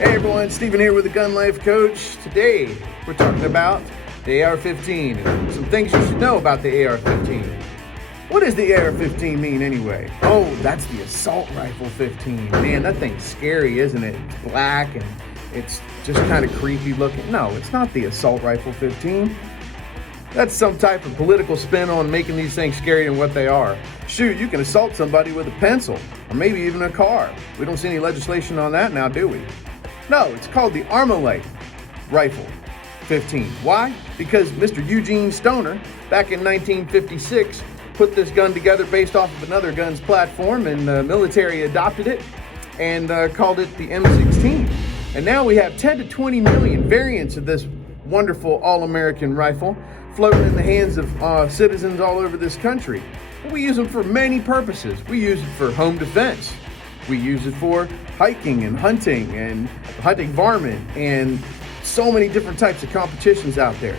Hey everyone, Steven here with the GunLife Coach. Today we're talking about the AR-15 and some things you should know about the AR-15. What does the AR-15 mean anyway? Oh, that's the assault rifle 15. Man, that thing's scary, isn't it? It's black and it's just kind of creepy looking. No, it's not the assault rifle 15. That's some type of political spin on making these things scarier than what they are. Shoot, you can assault somebody with a pencil or maybe even a car. We don't see any legislation on that now, do we? No, it's called the Armalite Rifle 15. Why? Because Mr. Eugene Stoner, back in 1956, put this gun together based off of another gun's platform, and the military adopted it and called it the M16. And now we have 10 to 20 million variants of this wonderful all-American rifle floating in the hands of citizens all over this country. And we use them for many purposes. We use it for home defense. We use it for hiking and hunting varmint and so many different types of competitions out there.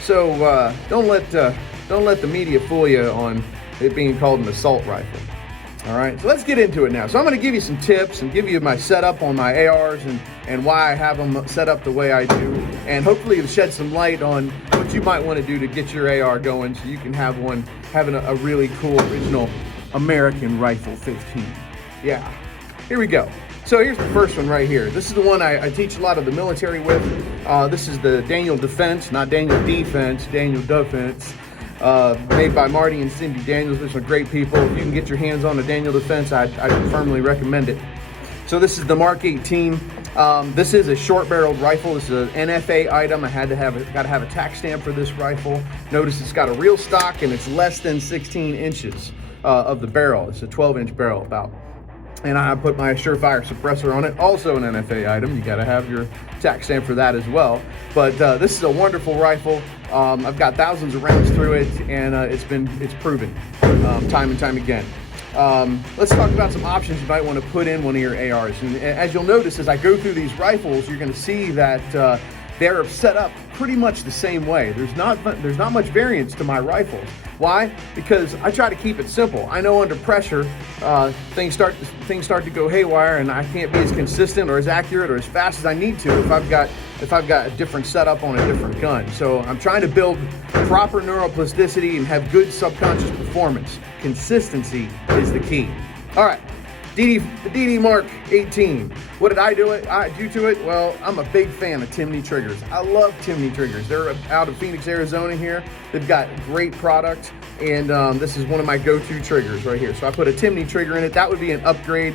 So don't let the media fool you on it being called an assault rifle. All right, so let's get into it now. So I'm going to give you some tips and give you my setup on my ARs and why I have them set up the way I do, and hopefully it'll shed some light on what you might want to do to get your AR going so you can have one having a really cool original American Rifle 15. Yeah, here we go. So here's the first one right here. This is the one I teach a lot of the military with. This is the Daniel Defense, not Daniel Defense, Daniel Defense. Made by Marty and Cindy Daniels, which are great people. If you can get your hands on a Daniel Defense, I firmly recommend it. So this is the Mark 18. This is a short-barreled rifle. This is an NFA item. I got to have a tax stamp for this rifle. Notice it's got a real stock and it's less than 16 inches of the barrel. It's a 12-inch barrel about. And I put my Surefire suppressor on it, also an NFA item. You got to have your tax stamp for that as well. But this is a wonderful rifle. I've got thousands of rounds through it, and it's proven time and time again. Let's talk about some options you might want to put in one of your ARs. And as you'll notice, as I go through these rifles, you're going to see that they're set up pretty much the same way. There's not much variance to my rifles. Why? Because I try to keep it simple. I know under pressure, things start to go haywire, and I can't be as consistent or as accurate or as fast as I need to if I've got a different setup on a different gun. So I'm trying to build proper neuroplasticity and have good subconscious performance. Consistency is the key. All right. DD Mark 18. What did I do to it? Well, I'm a big fan of Timney triggers. I love Timney triggers. They're out of Phoenix, Arizona here. They've got great product, and this is one of my go-to triggers right here. So I put a Timney trigger in it. That would be an upgrade.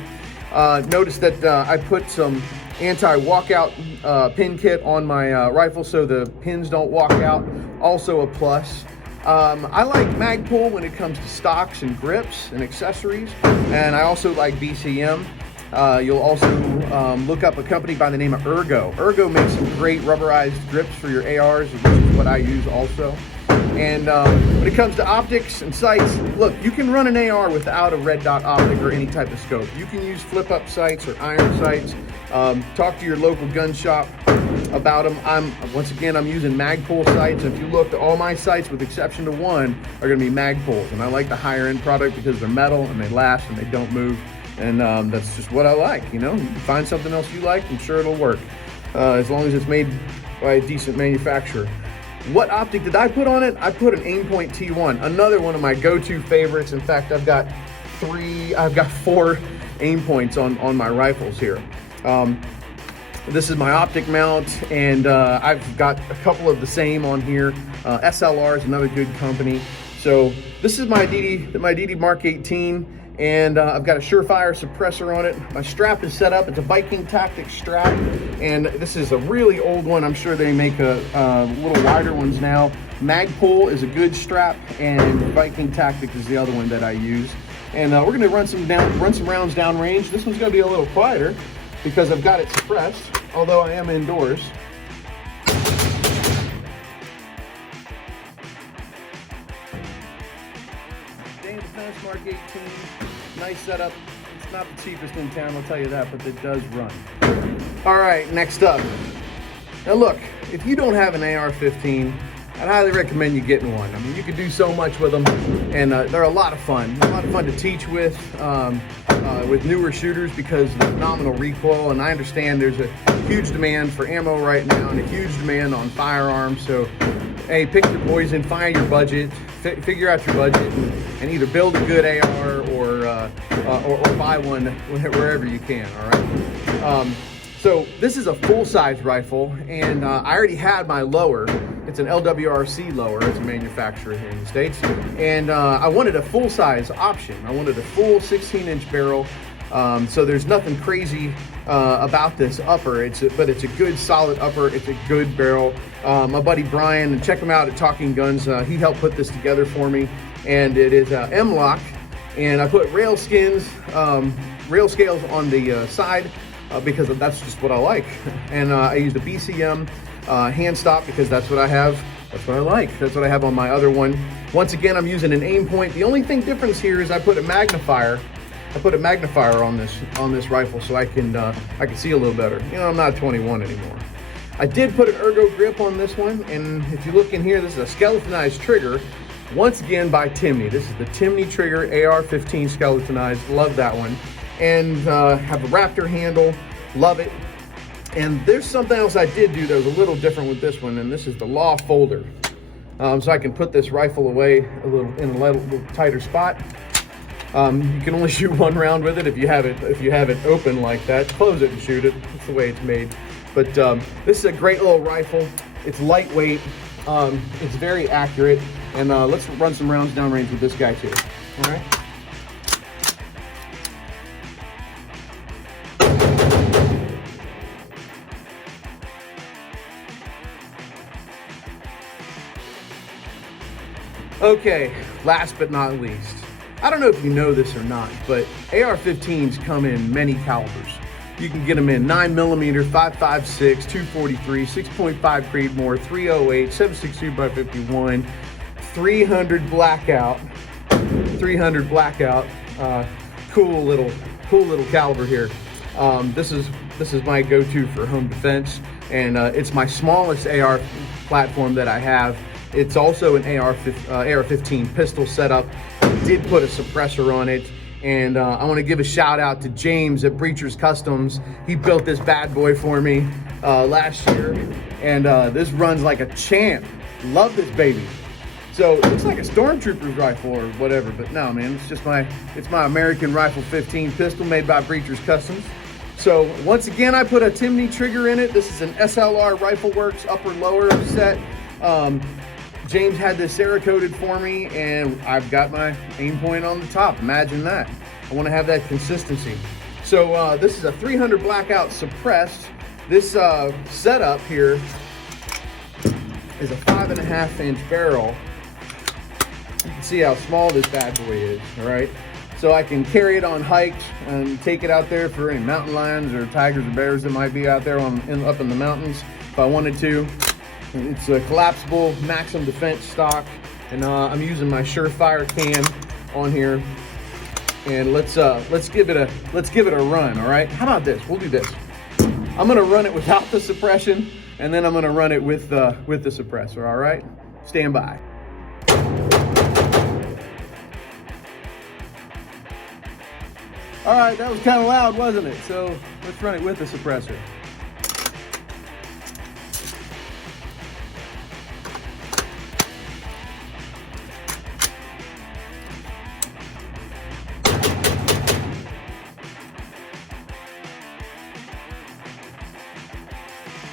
Notice that I put some anti-walkout pin kit on my rifle so the pins don't walk out. Also a plus. I like Magpul when it comes to stocks and grips and accessories, and I also like BCM. You'll also look up a company by the name of Ergo. Ergo makes some great rubberized grips for your ARs, which is what I use also. And when it comes to optics and sights, look, you can run an AR without a red dot optic or any type of scope. You can use flip-up sights or iron sights. Talk to your local gun shop about them. I'm using Magpul sights. If you look, all my sights with exception to one are going to be Magpuls, and I like the higher end product because they're metal and they last and they don't move, and that's just what I like. You know, you can find something else you like, I'm sure it'll work as long as it's made by a decent manufacturer. What optic did I put on it? I put an Aimpoint T1, another one of my go-to favorites. In fact, I've got 4 Aimpoints on my rifles here. This is my optic mount, and I've got a couple of the same on here. SLR is another good company. So this is my DD Mark 18, and I've got a Surefire suppressor on it. My strap is set up. It's a Viking Tactics strap, and this is a really old one. I'm sure they make a little wider ones now. Magpul is a good strap, and Viking Tactics is the other one that I use. And we're going to run some rounds downrange. This one's going to be a little quieter because I've got it suppressed, although I am indoors. Daniel Defense Mark 18, nice setup. It's not the cheapest in town, I'll tell you that, but it does run. All right, next up. Now look, if you don't have an AR-15, I'd highly recommend you getting one. I mean, you can do so much with them, and they're a lot of fun. A lot of fun to teach with newer shooters because of the phenomenal recoil. And I understand there's a huge demand for ammo right now and a huge demand on firearms. So, hey, pick your poison, find your budget, figure out your budget, and either build a good AR or buy one wherever you can. All right. So this is a full-size rifle, and I already had my lower. It's an LWRC lower. It's a manufacturer here in the States. And I wanted a full-size option. I wanted a full 16-inch barrel. So there's nothing crazy about this upper. But it's a good, solid upper. It's a good barrel. My buddy Brian, and check him out at Talking Guns. He helped put this together for me. And it is M-lock. And I put rail scales on the side. Because that's just what I like. And I used a BCM hand stop because that's what I have. That's what I like. That's what I have on my other one. Once again, I'm using an Aimpoint. The only thing difference here is I put a magnifier. I put a magnifier on this rifle so I can see a little better. You know, I'm not 21 anymore. I did put an ergo grip on this one, and if you look in here, this is a skeletonized trigger. Once again by Timney. This is the Timney trigger AR-15 skeletonized. Love that one. And have a Raptor handle, love it. And there's something else I did do that was a little different with this one, and this is the law folder. So I can put this rifle away in a little tighter spot. You can only shoot one round with it if you have it open like that. Close it and shoot it. That's the way it's made. But this is a great little rifle. It's lightweight. It's very accurate. And let's run some rounds downrange with this guy too. All right. Okay, last but not least, I don't know if you know this or not, but AR-15s come in many calibers. You can get them in 9mm, 5.56, 243, 6.5 Creedmoor, 308, 7.62x51, 300 blackout. Cool little caliber here. This is my go-to for home defense, and it's my smallest AR platform that I have. It's also an AR-15 pistol setup. I did put a suppressor on it, and I want to give a shout out to James at Breachers Customs. He built this bad boy for me last year, and this runs like a champ. Love this baby. So it looks like a stormtrooper's rifle or whatever, but no, man, it's my American Rifle 15 pistol made by Breachers Customs. So once again, I put a Timney trigger in it. This is an SLR Rifle Works upper lower set. James had this Cerakoted for me, and I've got my Aimpoint on the top. Imagine that. I want to have that consistency. So this is a 300 blackout suppressed. This setup here is a 5.5-inch barrel. You can see how small this bad boy is, all right? So I can carry it on hikes and take it out there for any mountain lions or tigers or bears that might be out there up in the mountains if I wanted to. It's a collapsible maximum defense stock, and I'm using my Surefire can on here. And let's give it a run. All right, how about this? We'll do this. I'm gonna run it without the suppression, and then I'm gonna run it with the suppressor. All right, stand by. All right, that was kind of loud, wasn't it? So let's run it with the suppressor.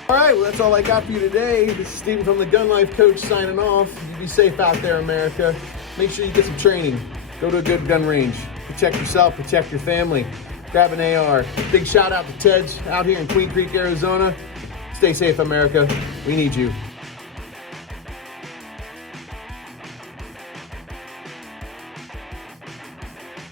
All right, well, that's all I got for you today. This is Steven from the GunLife Coach signing off. You be safe out there, America. Make sure you get some training. Go to a good gun range. Protect yourself, protect your family. Grab an AR. Big shout out to Ted's out here in Queen Creek, Arizona. Stay safe, America. We need you.